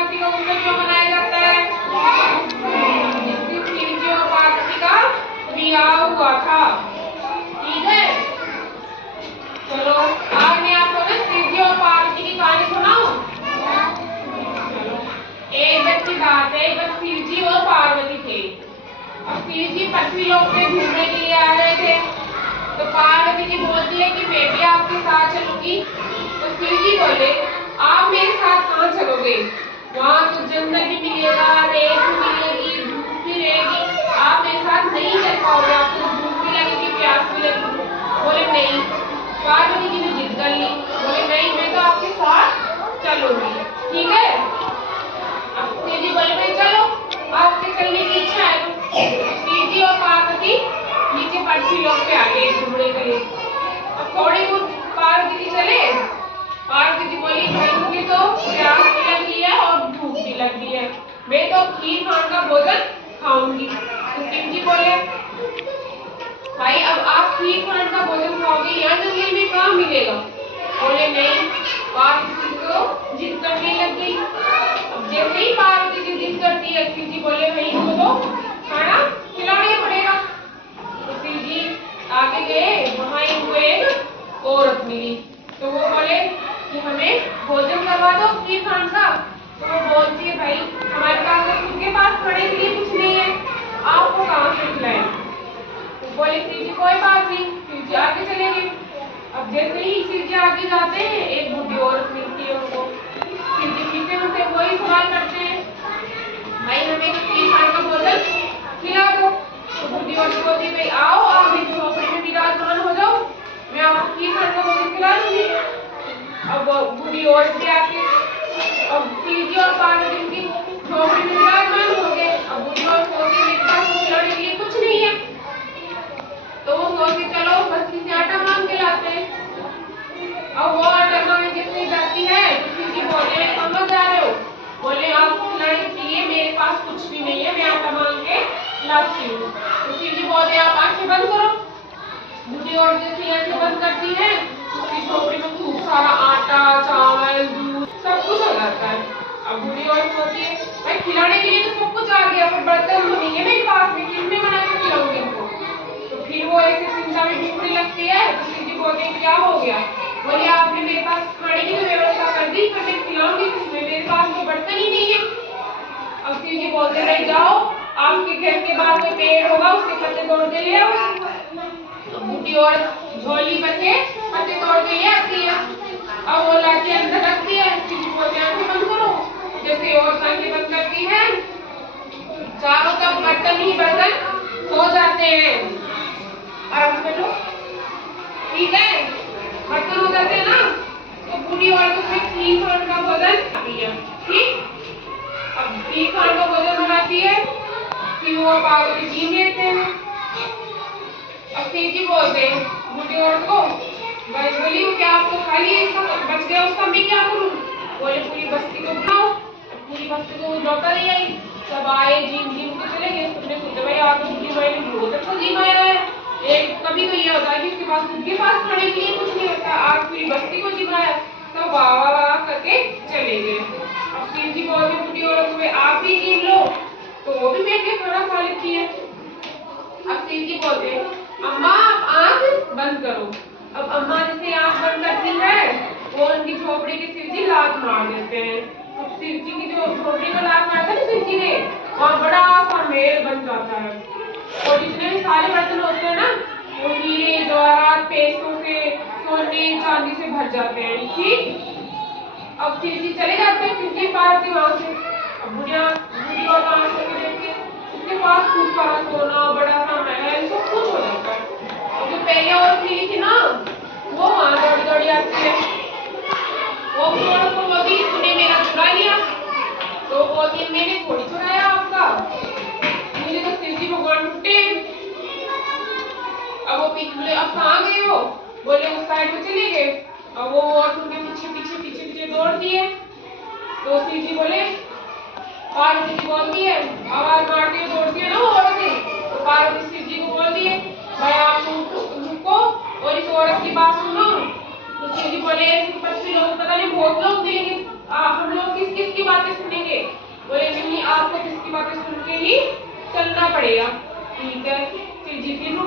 पार्वती का उत्सव क्यों मनाया जाता है? जिस दिन शिव जी और पार्वती का विवाह हुआ था। ठीक है, चलो आज मैं आपको ना शिव जी और पार्वती की कहानी सुनाऊं। चलो, एक बार की बात है, एक बार शिव जी और पार्वती थे। अब शिव जी पृथ्वी लोक पे घूमने के लिए आ रहे थे, तो पार्वती जी बोलती है कि मैं भी आपके साथ चलूंगी। तो शिव जी बोले आप मेरे साथ कहाँ चलोगे, वहाँ तो जंगल भी मिलेगा, रेत भी मिलेगी, धूप भी रहेगी, आप मेरे साथ नहीं चल पाओगे, आपको भूख भी लगेगी, प्यास भी लगेगी। बोले नहीं। पार्वती जी ने जिद कर ली, बोले नहीं मैं तो आपके साथ चलूंगी। ठीक है, अब शिव जी बोले भाई चलो, आपके चलने की इच्छा है तो शिव जी और पार्वती नीचे पृथ्वी लोक पे आ गए घूमने के लिए। अब थोड़ी दूर पार्वती जी चले, पार्वती जी बोली भाई मुझे तो प्यास भी लगी है और भूख भी लगी है, मैं तो खीर खान का भोजन खाऊंगी। तो शिव जी बोले भाई अब आप खीर खान का भोजन खाओगे, यहाँ जंगल में कहाँ मिलेगा? बोले नहीं। पार्वती जी को जिद करने लग गई। अब जैसे ही पार्वती जी जिद करती है, शिव जी बोले भाई इनको तो खाना खिलाना ही पड़ेगा। तो शिव जी आगे गए, वहां इनको एक औरत मिली, तो वो बोले कि हमें भोजन करवा दो खीर खान का। तो वो बोलती है भाई हमारे पास तो खुद के पास खाने के लिए कुछ नहीं है, आपको कहाँ से खिलाएं? तो बोले शिव जी कोई बात नहीं, शिव जी आगे चले गए। अब जैसे ही शिव जी आगे जाते हैं, एक बूढ़ी औरत मिलती है उनको। शिव जी फिर से उनसे वही सवाल करते हैं भाई हमें खीर खान का भोजन खिला दो। तो बूढ़ी औरत बोलती है भाई आओ आप मेरी झोपड़ी में विराजमान हो जाओ, मैं आपको खीर खान का भोजन खिला दूंगी। अब बूढ़ी औरत भी आके अब शिव जी और पार्वती की झोपड़ी में विराजमान हो गए। अब बूढ़ी औरत सोचती मेरे पास खिलाने के लिए कुछ नहीं है, तो वो सोचती चलो बस्ती से आटा मांग के लाते हैं। अब वो आटा मांगने जितनी जाती है तो शिव जी बोले समझ जा रहे हो? बोले आपको खिलाने के लिए मेरे पास कुछ भी नहीं है, मैं आटा मांग के लाती हूँ। तो शिव जी बोलते आप आंखें बंद करो। बूढ़ी औरत जैसे आंखें बंद करती है, उसकी झोपड़ी में खूब सारा आटा, चावल, दूध सब कुछ हो जाता है। अब बूढ़ी औरत बोलती है भाई खिलाने के लिए तो सब कुछ आ गया, पर बर्तन तो नहीं है मेरे पास में, किसमें बना के खिलाऊंगी इनको? तो फिर वो ऐसे चिंता में डूबने लगती है। तो शिव जी बोलते हैं क्या हो गया? बोले आपने मेरे पास खाने की तो व्यवस्था कर दी, पर मैं खिलाऊंगी किसमें, मेरे पास तो बर्तन ही नहीं है। अब शिव जी बोलते रहे जाओ आपके घर के बाहर कोई पेड़ होगा, उसके पत्ते तोड़ के ले आओ। तो बूढ़ी औरत झोली भर के पत्ते तोड़ के ले आती है। अब वो लाके अंदर रखती है। शिव जी बोलते आंखें बंद करो। जैसे औरत आंखें बंद करती है, चारों तरफ बर्तन ही बर्तन सो जाते हैं। आराम कर लो, ठीक है, बर्तन हो जाते हैं ना। तो बूढ़ी औरत उसमें खीर खान का भोजन खाती है। ठीक, अब खीर खान का भोजन बनाती है, फिर वो पार्वती जी लेते हैं। अब शिव जी बोलते हैं बूढ़ी औरत को भाई बोली क्या आपको खा लिया, इसका बच गया उसका मैं क्या करूं? बोले पूरी बस्ती को बुलाओ। पूरी बस्ती को लौटा ले आई। सब आए जीम जीम के चले गए। तुमने सोचा भाई आप बूढ़ी माई ने बहुत अच्छा जीम आया है। एक कभी तो ये होता है कि उसके पास खुद के पास खाने के लिए कुछ नहीं होता, आज पूरी बस्ती को जिमाया। सब वाह वाह वाह करके चले गए। अब शिव जी बोलते बूढ़ी औरत को आप भी जीम लो, तो वो भी बैठ के खाना खा लेती है। अब शिव जी बोलते अम्मा आप आंख बंद करो। अब अम्मा जैसे आंख बंद करती है, वो उनकी झोपड़ी की शिव जी लात मार देते हैं। अब शिव जी की जो झोपड़ी को लात मारता है शिव जी ने, वहाँ बड़ा सा महल बन जाता है। और जितने भी सारे बर्तन होते हैं ना, वो हीरे जवाहरात पैसों से, सोने चांदी से भर जाते हैं। ठीक, अब शिव जी चले जाते हैं, शिव जी पार्वती वहां से। अब बूढ़ी और आंख करके देखते हैं, उसके पास खूब सारा सोना, बड़ा सा महल, सब कुछ हो जाता है। जो पहले औरत मिली थी ना, वो वहां दौड़ी दौड़ी आती है। वो औरत को बोलती तूने मेरा चुरा लिया। तो बोलती है मैंने थोड़ी चुराया आपका, मुझे तो शिव जी भगवान टूटे। अब वो बोले अब कहाँ गए हो? बोले उस साइड में चले गए। अब वो औरत उनके पीछे पीछे पीछे पीछे दौड़ती है। तो शिव जी बोले, पार्वती जी बोलती है, आवाज मारती हुई दौड़ती है ना वो औरत, तो पार्वती शिव जी को बोलती है भाई आप रुको और इस औरत की बात सुनो। तो शिव जी बोले पृथ्वी लोग पता नहीं बहुत लोग मिलेंगे, हम लोग किस किस की बातें सुनेंगे? उसकी बातें सुन के ही चलना पड़ेगा। ठीक है, फिर जिस दिन